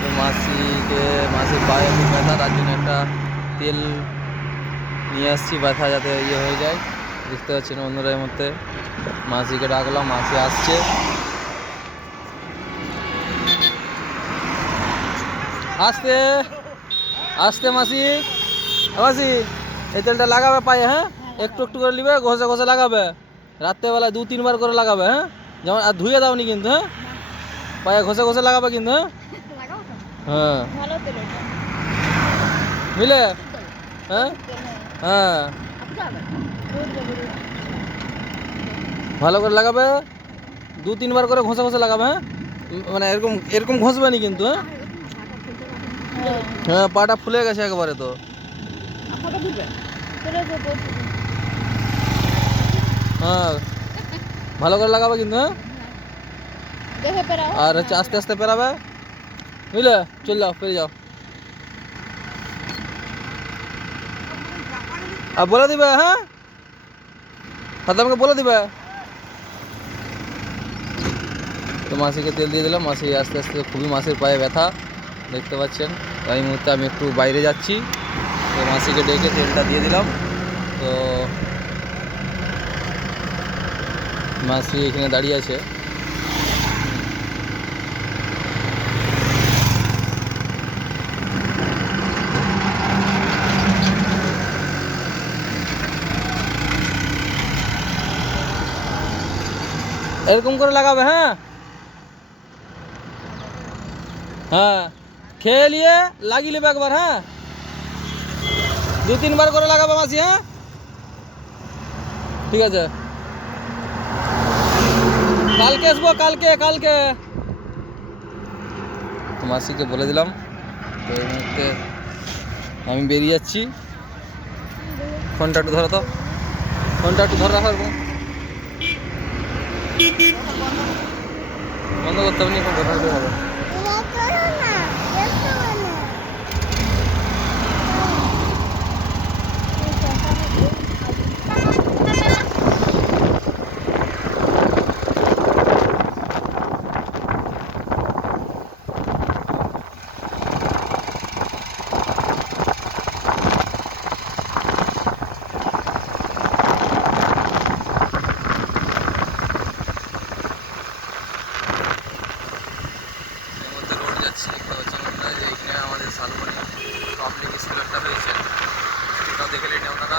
তো মাসির পায়ে খুব ব্যথা, তার জন্য একটা তেল নিয়ে আসছি ব্যথা যাতে ইয়ে হয়ে যায়। দেখতে পাচ্ছেন বন্ধুরা, এর মধ্যে মাসিকে ডাকলাম, মাসি আসছে। আসতে আসতে মাসি, মাসি এই তেলটা লাগাবে পায়ে, হ্যাঁ একটু একটু করে নিবে, ঘষে ঘষে লাগাবে, রাত্রেবেলা 2-3 বার করে লাগাবে, হ্যাঁ যেমন আর ধুয়ে দাওনি কিন্তু, হ্যাঁ পায়ে ঘষে ঘষে লাগাবে কিন্তু, হ্যাঁ মিলে, হ্যাঁ হ্যাঁ ভালো করে লাগাবে, 2-3 বার করে ঘষে ঘষে লাগাবে, হ্যাঁ মানে এরকম এরকম ঘষবে নি কিন্তু, হ্যাঁ হ্যাঁ পাটা ফুলে গেছে একবারে তো। হ্যাঁ ভালো করে লাগাবে কিন্তু, হ্যাঁ আর হচ্ছে আস্তে আস্তে পেরাবে, বুঝলে, চল যাও পেরে যাও। আর বলে দিবে, হ্যাঁ আমাকে বলে দিবে। তো মাসিকে তেল দিয়ে দিলাম, মাসি আস্তে আস্তে, খুবই মাসির পায়ে ব্যথা দেখতে পাচ্ছেন। তো এই মুহূর্তে আমি একটু বাইরে যাচ্ছি, তো মাসিকে ডেকে তেলটা দিয়ে দিলাম। তো মাসি এখানে দাঁড়িয়ে আছে। এরকম করে লাগাবে, হ্যাঁ হ্যাঁ খেয়ে নিয়ে লাগিয়ে নেবে একবার, হ্যাঁ 2-3 বার করে লাগাবে মাসি, হ্যাঁ ঠিক আছে। কালকে আসবো, কালকে কালকে। তো মাসিকে বলে দিলাম। তো এই মুহূর্তে আমি বেরিয়ে যাচ্ছি। ফোনটা একটু ধরো তো, ফোনটা একটু ধরে রাখো, বন্ধ করতে হবে না, এখন কথা হতে হবে। এখানে আমাদের শালবনী পাবলিক স্কুল একটা হয়েছে, সেটাও দেখে নিন আপনারা।